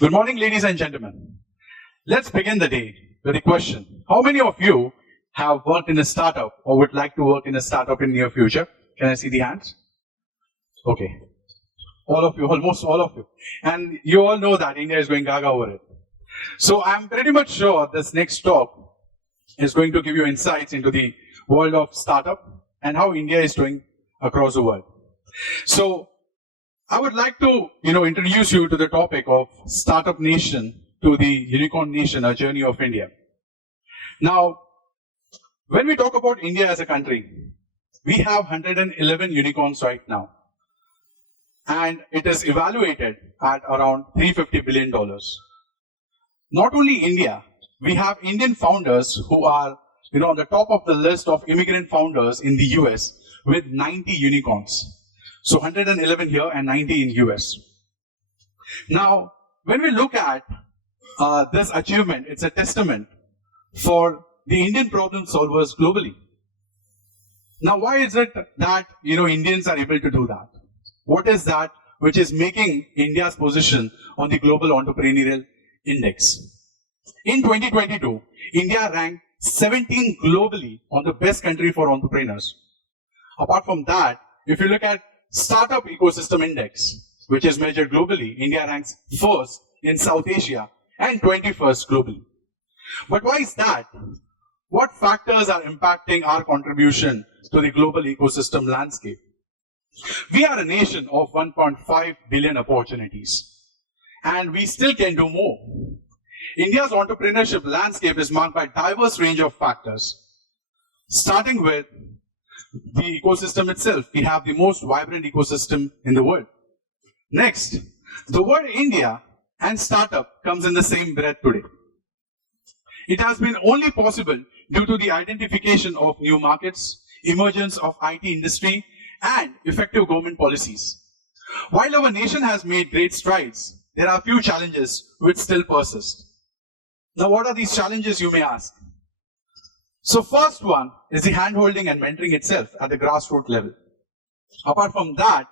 Good morning, ladies and gentlemen. Let's begin the day with a question. How many of you have worked in a startup or would like to work in a startup in near future? Can I see the hands? Okay. All of you, almost all of you. And you all know that India is going gaga over it. So I'm pretty much sure this next talk is going to give you insights into the world of startup and how India is doing across the world. So I would like to, introduce you to the topic of Startup Nation to the Unicorn Nation, a journey of India. Now, when we talk about India as a country, we have 111 unicorns right now. And it is evaluated at around $350 billion. Not only India, we have Indian founders who are, on the top of the list of immigrant founders in the US with 90 unicorns. So 111 here and 90 in US. Now, when we look at this achievement, it's a testament for the Indian problem solvers globally. Now, why is it that, Indians are able to do that? What is that which is making India's position on the Global Entrepreneurial Index? In 2022, India ranked 17 globally on the best country for entrepreneurs. Apart from that, if you look at Startup Ecosystem Index, which is measured globally, India ranks first in South Asia and 21st globally. But why is that? What factors are impacting our contribution to the global ecosystem landscape? We are a nation of 1.5 billion opportunities, and we still can do more. India's entrepreneurship landscape is marked by a diverse range of factors. Starting with the ecosystem itself, we have the most vibrant ecosystem in the world. Next, the word India and startup comes in the same breath today. It has been only possible due to the identification of new markets, emergence of IT industry, and effective government policies. While our nation has made great strides, there are a few challenges which still persist. Now, what are these challenges, you may ask? So first one is the handholding and mentoring itself at the grassroots level. Apart from that,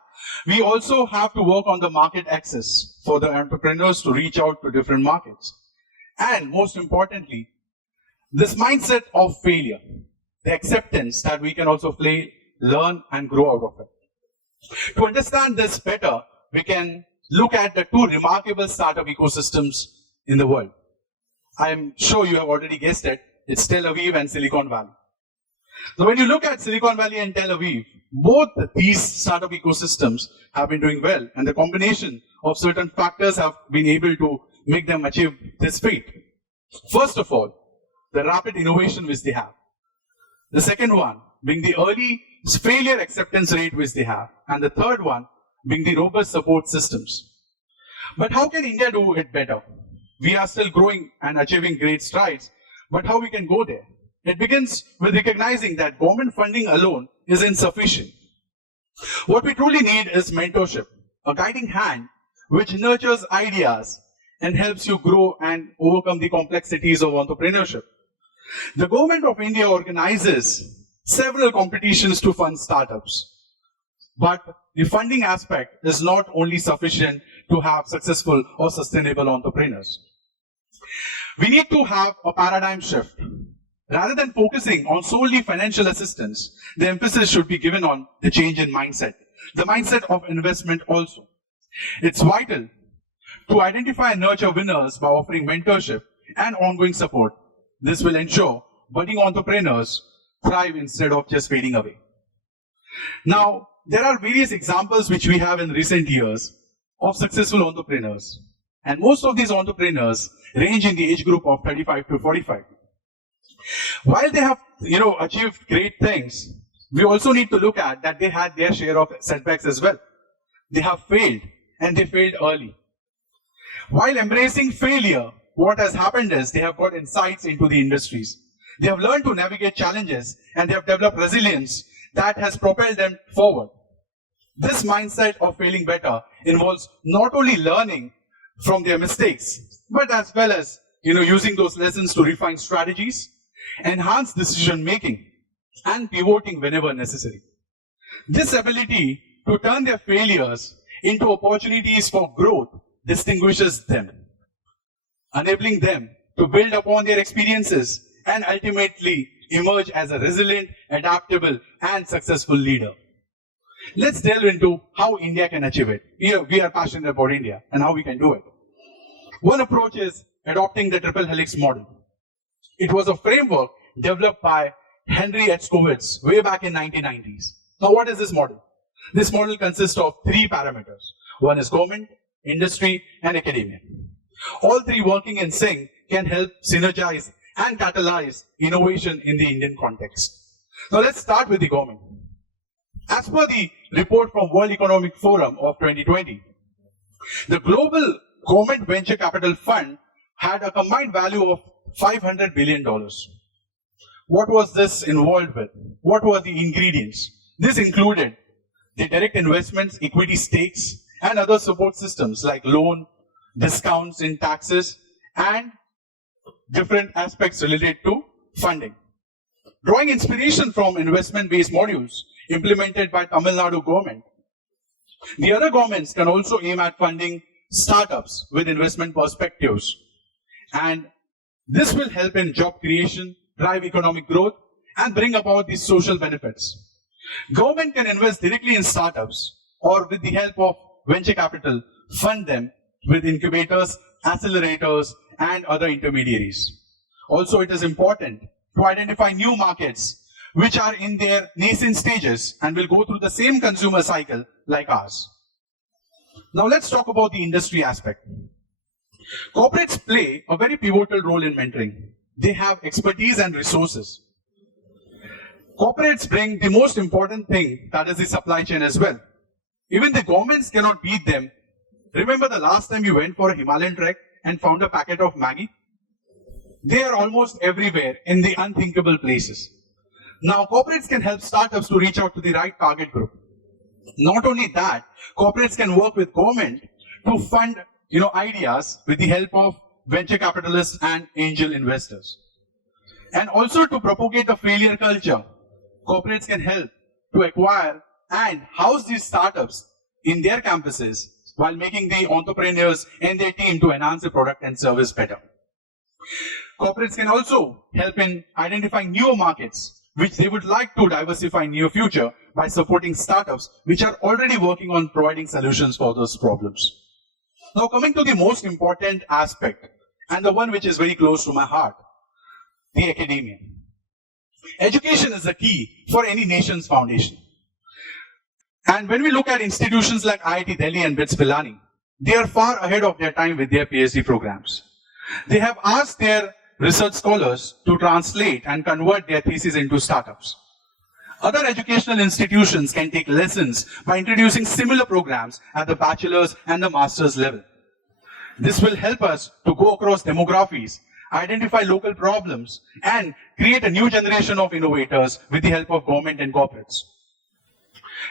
we also have to work on the market access for the entrepreneurs to reach out to different markets. And most importantly, this mindset of failure, the acceptance that we can also play, learn and grow out of it. To understand this better, we can look at the two remarkable startup ecosystems in the world. I am sure you have already guessed it. It's Tel Aviv and Silicon Valley. So when you look at Silicon Valley and Tel Aviv, both these startup ecosystems have been doing well, and the combination of certain factors have been able to make them achieve this feat. First of all, the rapid innovation which they have. The second one being the early failure acceptance rate which they have. And the third one being the robust support systems. But how can India do it better? We are still growing and achieving great strides. But how we can go there? It begins with recognizing that government funding alone is insufficient. What we truly need is mentorship, a guiding hand which nurtures ideas and helps you grow and overcome the complexities of entrepreneurship. The government of India organizes several competitions to fund startups. But the funding aspect is not only sufficient to have successful or sustainable entrepreneurs. We need to have a paradigm shift. Rather than focusing on solely financial assistance, the emphasis should be given on the change in mindset, the mindset of investment also. It's vital to identify and nurture winners by offering mentorship and ongoing support. This will ensure budding entrepreneurs thrive instead of just fading away. Now, there are various examples which we have in recent years of successful entrepreneurs. And most of these entrepreneurs range in the age group of 35 to 45. While they have, achieved great things, we also need to look at that they had their share of setbacks as well. They have failed, and they failed early. While embracing failure, what has happened is they have got insights into the industries. They have learned to navigate challenges, and they have developed resilience that has propelled them forward. This mindset of failing better involves not only learning from their mistakes, but as well as using those lessons to refine strategies, enhance decision making, and pivoting whenever necessary. This ability to turn their failures into opportunities for growth distinguishes them enabling them to build upon their experiences and ultimately emerge as a resilient, adaptable, and successful leader. Let's delve into how India can achieve it. We are passionate about India and how we can do it. One approach is adopting the triple helix model. It was a framework developed by Henry Hetzkovitz way back in 1990s. Now, what is this model? This model consists of 3 parameters. One is government, industry, and academia. All 3 working in sync can help synergize and catalyze innovation in the Indian context. Now, let's start with the government. As per the report from World Economic Forum of 2020, the global government venture capital fund had a combined value of $500 billion. What was this involved with? What were the ingredients? This included the direct investments, equity stakes, and other support systems like loan, discounts in taxes, and different aspects related to funding. Drawing inspiration from investment-based modules implemented by Tamil Nadu government, the other governments can also aim at funding startups with investment perspectives. And this will help in job creation, drive economic growth, and bring about these social benefits. Government can invest directly in startups or with the help of venture capital, fund them with incubators, accelerators, and other intermediaries. Also, it is important to identify new markets which are in their nascent stages and will go through the same consumer cycle like ours. Now let's talk about the industry aspect. Corporates play a very pivotal role in mentoring. They have expertise and resources. Corporates bring the most important thing, that is the supply chain as well. Even the governments cannot beat them. Remember the last time you went for a Himalayan trek and found a packet of Maggi? They are almost everywhere in the unthinkable places. Now, corporates can help startups to reach out to the right target group. Not only that, corporates can work with government to fund ideas with the help of venture capitalists and angel investors. And also to propagate a failure culture, corporates can help to acquire and house these startups in their campuses while making the entrepreneurs and their team to enhance the product and service better. Corporates can also help in identifying newer markets which they would like to diversify in near future by supporting startups which are already working on providing solutions for those problems. Now coming to the most important aspect, and the one which is very close to my heart, the academia. Education is the key for any nation's foundation. And when we look at institutions like IIT Delhi and BITS Pilani, they are far ahead of their time with their PhD programs. They have asked their research scholars to translate and convert their theses into startups. Other educational institutions can take lessons by introducing similar programs at the bachelor's and the master's level. This will help us to go across demographies, identify local problems, and create a new generation of innovators with the help of government and corporates.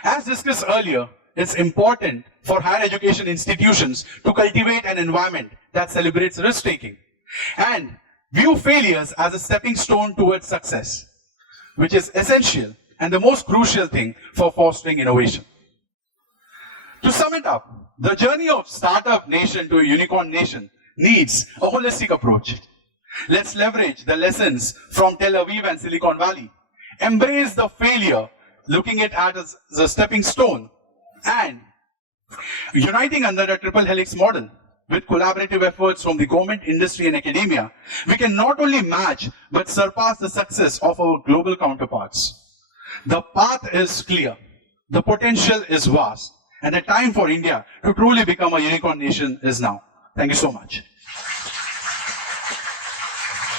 As discussed earlier, it's important for higher education institutions to cultivate an environment that celebrates risk-taking and view failures as a stepping stone towards success, which is essential and the most crucial thing for fostering innovation. To sum it up, the journey of startup nation to a unicorn nation needs a holistic approach. Let's leverage the lessons from Tel Aviv and Silicon Valley, embrace the failure, looking at it as a stepping stone, and uniting under the triple helix model with collaborative efforts from the government, industry, and academia, we can not only match but surpass the success of our global counterparts. The path is clear, the potential is vast, and the time for India to truly become a unicorn nation is now. Thank you so much.